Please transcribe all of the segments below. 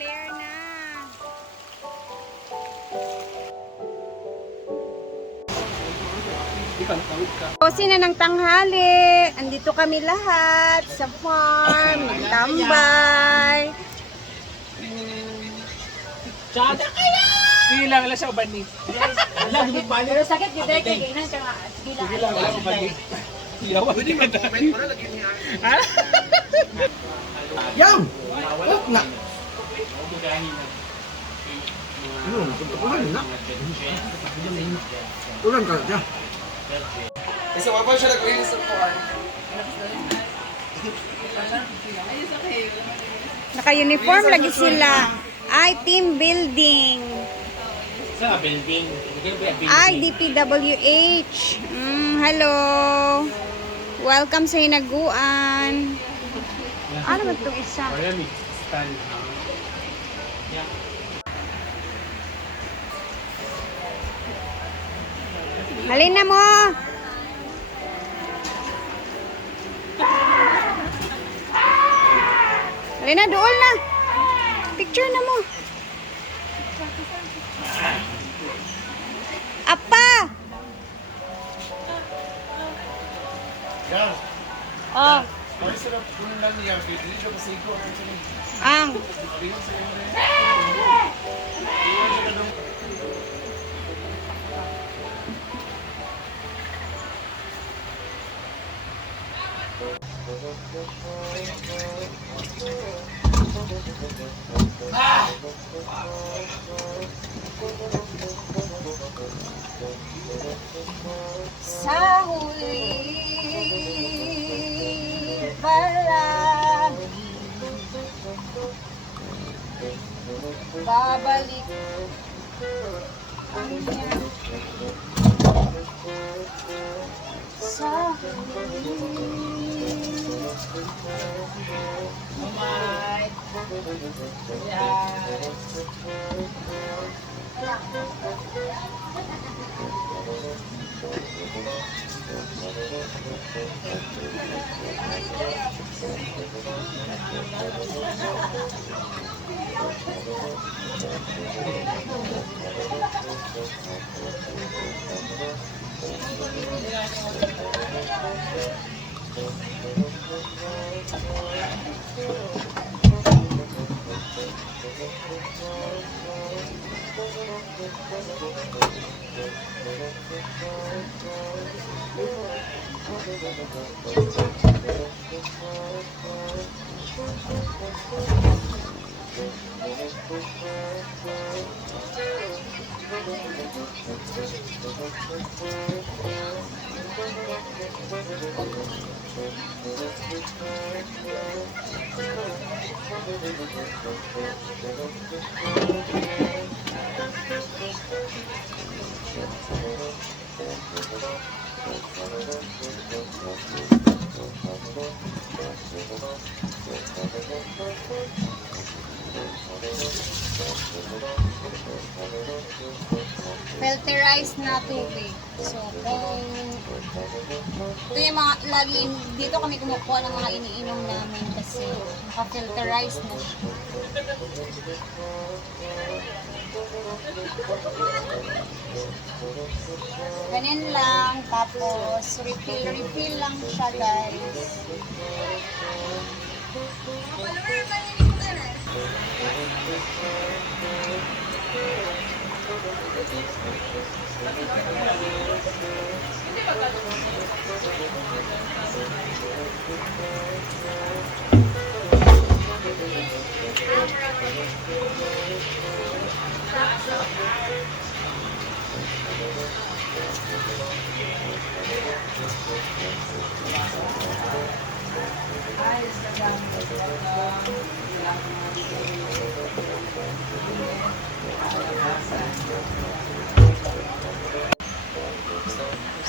Clear na. Kasi na ng tanghali. Andito kami lahat sa farm. Nagtambay. Tsada kaya! Sige lang, wala siya uban ni. Pero sakit yun dahil kaya na siya nga. Sige lang, wala uban ni. Yawa, hindi ka dahil. Ha? Yaw! Oh, na! Ano, ulan na. Ulan ka na. Kasi wala siya nag-release ng kuhan. Naka-uniform lagi sila. Ay, team building. Sa building. Ay, DPWH. Hello. Welcome sa Hinaguan. Ano ba itong isa? Kaya may stand. Halin na mo. Halin na, doon na. Picture na mo. Apa? Yan. Oh, Ay, sarap kung lang niya. Hindi siya pasigo. ang. Sa huli palagi babalik ang iyang sa filterized na tubig. So, kung ito yung mga lagi dito kami kumukuha ng mga iniinom namin kasi naka-filterized na siya. Ganyan lang, tapos refill lang siya, guys.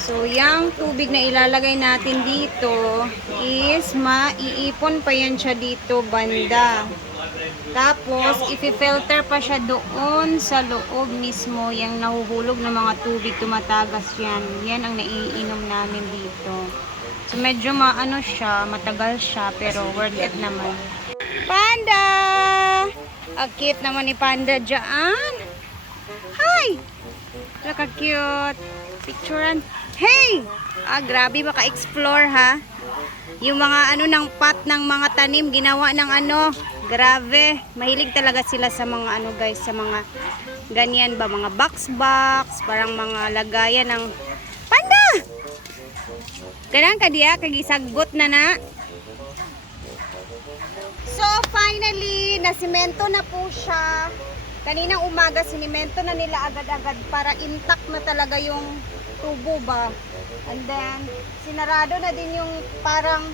So, yung tubig na ilalagay natin dito is maiipon pa yan siya dito banda. Tapos, ifi-filter pa siya doon sa loob mismo. Yung nahuhulog na mga tubig, tumatagas yan. Yan ang naiinom namin dito. So, medyo maano siya, matagal siya, pero worth it naman. Panda! Cute naman ni Panda dyan. Hi! Naka-cute. Picturean. Hey! Grabe, maka-explore ha. Yung mga ano ng pot ng mga tanim, ginawa ng ano. Grabe. Mahilig talaga sila sa mga ano guys, sa mga ganyan ba, mga box, parang mga lagayan ng Panda! Ganang ka diya, kagisagot na. So finally, nasimento na po siya. Kaninang umaga, sinimento na nila agad-agad para intact na talaga yung tubo ba. And then, sinarado na din yung parang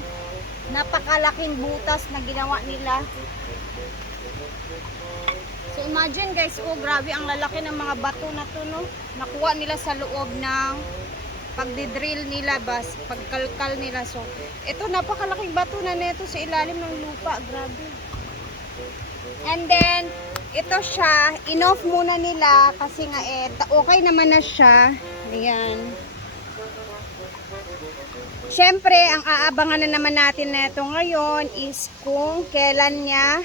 napakalaking butas na ginawa nila. So imagine guys, grabe ang lalaki ng mga bato na to, no? Nakuha nila sa loob ng pagdidrill nila, pagkalkal nila. So, ito napakalaking bato na neto sa ilalim ng lupa. Grabe. And then, ito siya, in-off muna nila kasi nga okay naman na siya. Ayan. Siyempre, ang aabangan na naman natin neto ngayon is kung kailan niya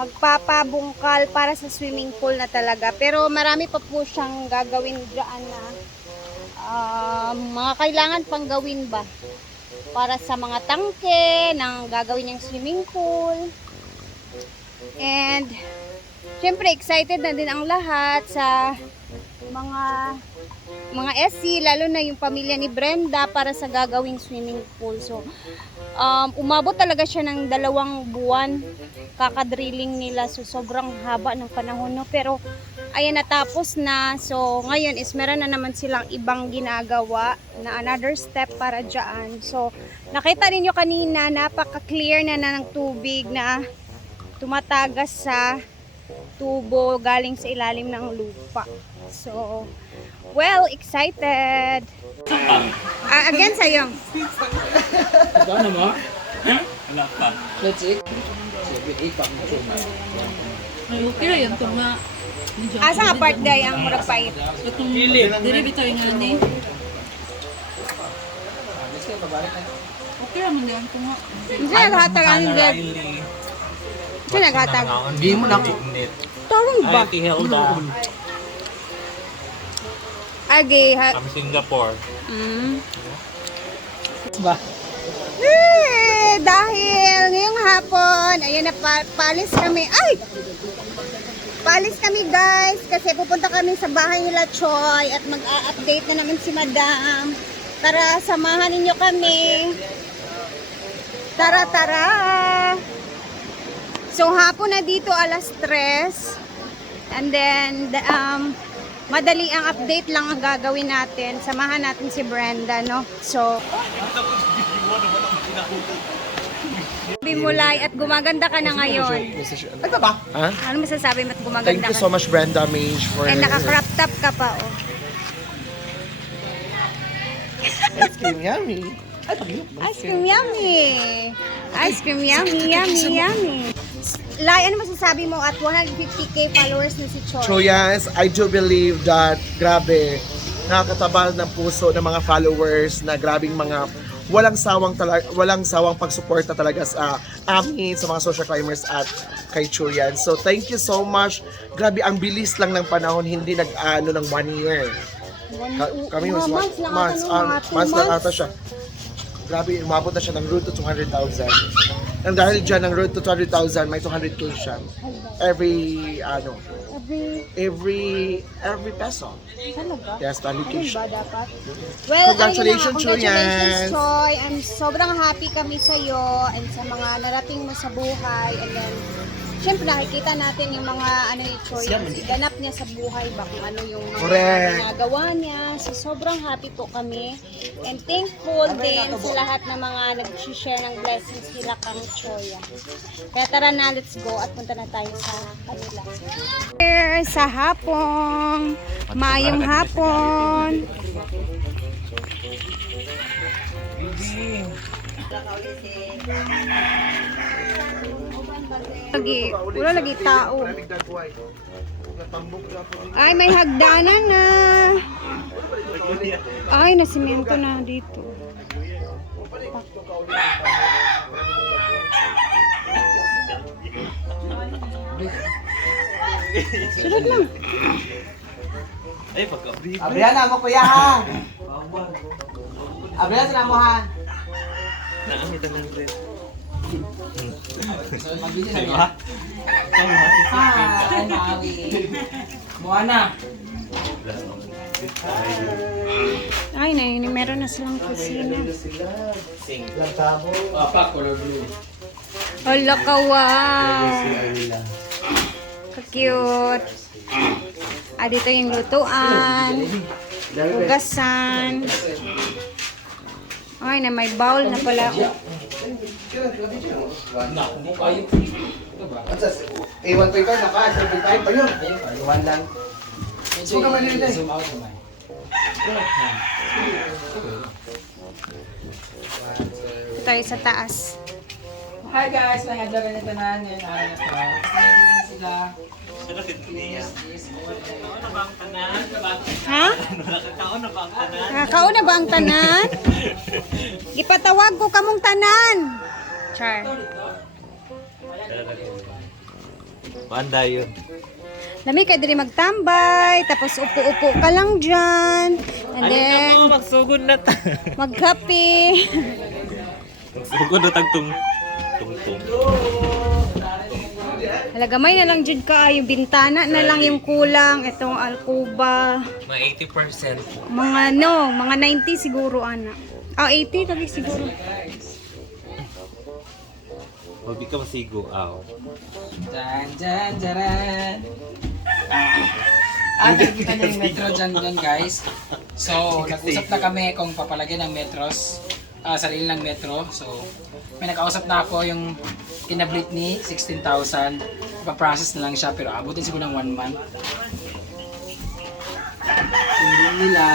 magpapabungkal para sa swimming pool na talaga. Pero marami pa po siyang gagawin dyan na mga kailangan pang gawin ba para sa mga tangke ng gagawin niyang swimming pool. And syempre excited na din ang lahat sa mga SC, lalo na yung pamilya ni Brenda para sa gagawing swimming pool. So umabot talaga siya ng 2 buwan kakadrilling nila. So sobrang haba ng panahon, no? Pero ayan, natapos na. So ngayon is meron na naman silang ibang ginagawa na another step para dyan. So nakita ninyo kanina, napaka-clear na ng tubig na tumatagas sa tubo galing sa ilalim ng lupa. So, well, excited. Again, sayong. Ano mo? Wala pa. Let's eat. 7-8 pa mo siya. Ay, okay ra yan. Ito nga. Asa nga part day ang murag pait? Itong diri bitaw nga ni. Okay ra man yan. Ito nga. Hindi naghatag ang Deb. Hindi naghatag. Hindi mo na ako. Tarong ba? Ay, Hilda. Agi. From Singapore. Ba? Dahil ngayong hapon, ayan na, palis kami. Ay! Palis kami guys kasi pupunta kami sa bahay nila Choy at mag-a-update na naman si Madam. Tara, samahan ninyo kami. Tara, tara! So hapon na dito, alas 3. And then, madali ang update lang ang gagawin natin. Samahan natin si Brenda, no? So, bimulay at gumaganda ka na ngayon. Ano ba? Ha? Ano masasabi mo at gumaganda Thank you ka? so much, Brenda Mage, for And naka-crop top ka pa, oh. ice cream. Yummy. Ice cream yummy! Ice cream yummy, yummy, yummy! Lai, ano masasabi mo at 150k followers na si Choy? So yes, I do believe that, grabe, nakakatabal ng puso ng mga followers na grabing mga walang sawang pagsuporta talaga sa amin, sa mga social climbers at kay Chuyan. So thank you so much. Grabe, ang bilis lang ng panahon, hindi nag-ano ng 1 year. Kami was months lang ata siya. Grabe, umabot na siya ng road to 200,000. And dahil dyan, ng road to 200,000, may 200k siya. Every peso. Talaga? Yes, 200k Ano siya. ba dapat? Well, Congratulations, congratulations, Chuyan. Choy. I'm sobrang happy kami sa'yo and sa mga narating mo sa buhay. And then, syempre nakikita natin yung mga ano ni Choy, ganap niya sa buhay ba kung ano yung mga Correct. ginagawa niya. So sobrang happy po kami and thankful din sa lahat ng mga nag-share ng blessings nila kang Choy. Kaya tara na, let's go at punta na tayo sa kanila. Here sa hapon, mayong hapon. Wala lagi tao. Ay, may hagdanan na. Ay, nasimento na dito. Sunod lang. Ay, pagka-brief. Abrihan na mo kuya ha. Abrihan sila mo ha. Naamit ang rin. So magbili na Diba? niya. Hi, Maui. Moana. Ay, meron na silang kusina. Sing. Papa, color blue. Hala ka, wow. Ka-cute. Ah, dito yung lutuan. Hugasan. Ay, na may bowl na pala. Naku mo kayo. Ito ba? Eh, 1.5 na ka, 7.5 pa yun. Iwan lang. Zoom naman yun, eh. Zoom out naman. Ito tayo sa taas. Hi guys, nahadla rin ito na yan. Ready na sila. Ha? Nakakauna ba ang tanan? Ipatawag ko kamong tanan. Char. Panda yun. Lami ka diri magtambay, tapos upo-upo ka lang dyan. And then, magsugod na ta. magkape. Magsugod na tagtung. Tungtung. Halagamay na lang dyan ka, yung bintana na lang yung kulang. Itong alkuba. Mga 80%. Mga 90 siguro, ana. 80 lagi siguro. Mabi ka masigo. Aw. Jan, jan, jaran. Nakikita niyo yung metro dyan guys. So, nag-usap na kami kung papalagyan ng metros. Sarili ng metro. So, may nakausap na ako yung kinablit ni 16,000. Ipa-process na lang siya pero abutin siguro ng 1 month. Hindi nila.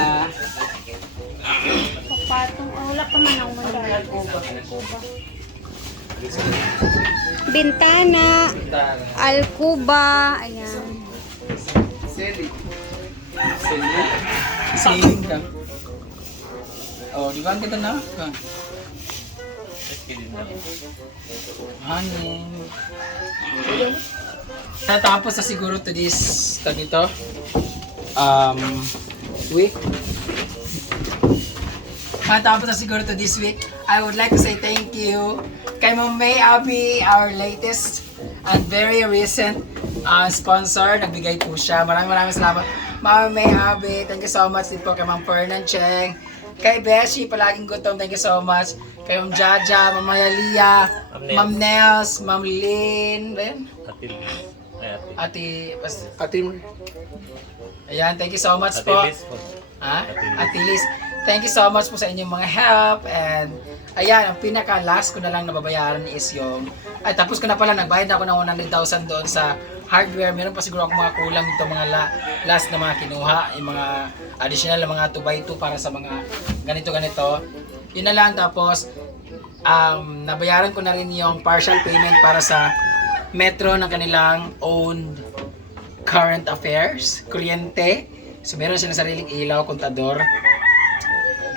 Patong, wala pa man ang mandala. Bintana, alkuba, ayan. Sailing ka. Oh, di ba ang ganda na? Hangin. Natapos na siguro to this, week. Matapos na siguro to this week. I would like to say thank you kay Ma'am May Abby, our latest and very recent sponsor. Nagbigay po siya. Maraming salamat. Ma'am May Abby, thank you so much din po kay Ma'am Fernan Cheng. Kay Beshi, palaging gutom, thank you so much. Kay Ma'am Jaja, Ma'am Mayalia, Ma'am Nels, Ma'am Lynn, Atil. Ate mo. Ayan, thank you so much po. Ate Liz. Thank you so much po sa inyong mga help. And ayan, ang pinaka-last ko na lang nababayaran is yung... Ay, tapos ko na pala, nagbayad na ako ng 100,000 doon sa hardware. Meron pa siguro ako mga kulang dito, mga last na mga kinuha. Yung mga additional na mga 2x2 para sa mga ganito-ganito. Yun na lang. Tapos, nabayaran ko na rin yung partial payment para sa Metro ng kanilang owned current affairs, kuryente. So, meron silang sariling ilaw, kontador.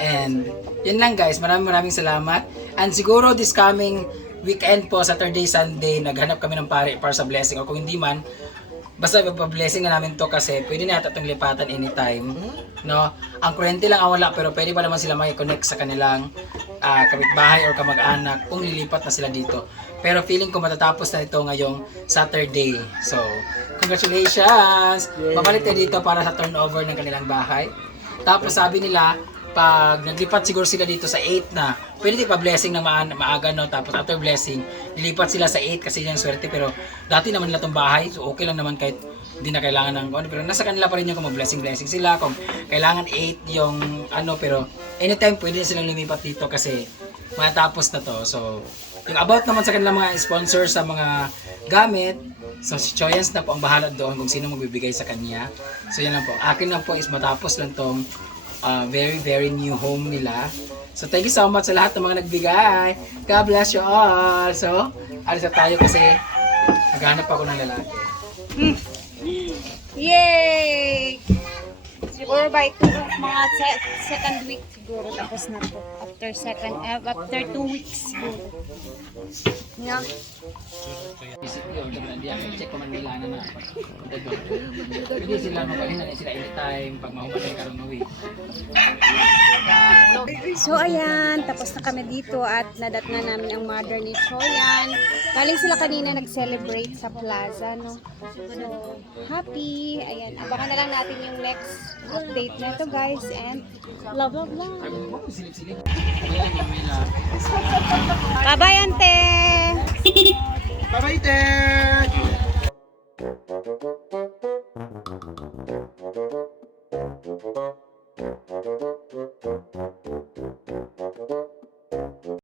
And yun lang guys, maraming salamat. And siguro this coming weekend po, Saturday, Sunday, naghanap kami ng pare para sa blessing. O kung hindi man, basta pa-blessing na namin to kasi pwede na yata itong lipatan anytime. No? Ang kuryente lang ang wala pero pwede pa naman sila makikonnect sa kanilang kapitbahay or kamag-anak kung lilipat na sila dito. Pero feeling ko matatapos na ito ngayong Saturday. So, congratulations! Mabalik tayo dito para sa turnover ng kanilang bahay. Tapos sabi nila, pag naglipat siguro sila dito sa 8 na, pwede pa blessing na maaga, no? Tapos after blessing, lilipat sila sa 8 kasi yun ang swerte. Pero dati naman nila itong bahay, so okay lang naman kahit hindi na kailangan ng ano. Pero nasa kanila pa rin yung kung mag-blessing sila, kung kailangan 8 yung ano. Pero anytime pwede silang lumipat dito kasi matapos na to. So, yung about naman sa kanilang mga sponsors sa mga gamit, so si Choyans na po ang bahala doon kung sino magbibigay sa kanya. So yan lang po. Akin lang po is matapos lang tong very new home nila. So thank you so much sa lahat ng mga nagbigay. God bless you all. So, alis na tayo kasi naghanap ako ng lalaki. Yay! Siguro by mga second week siguro tapos na to. After 2 weeks siguro. Yeah. Isip yun, sabi na check ko man nila na. Pwede sila magpahinga sila anytime pag mahuman ka ng uwi. So ayan, tapos na kami dito at nadat na namin ang mother ni Choyan. Galing sila kanina nag-celebrate sa plaza, no? So, happy. Ayan, abangan na lang natin yung next update na to guys. And love, love, love. Silip-silip. Ayan yung may na. Bye-bye, ante! Bye-bye, Ted!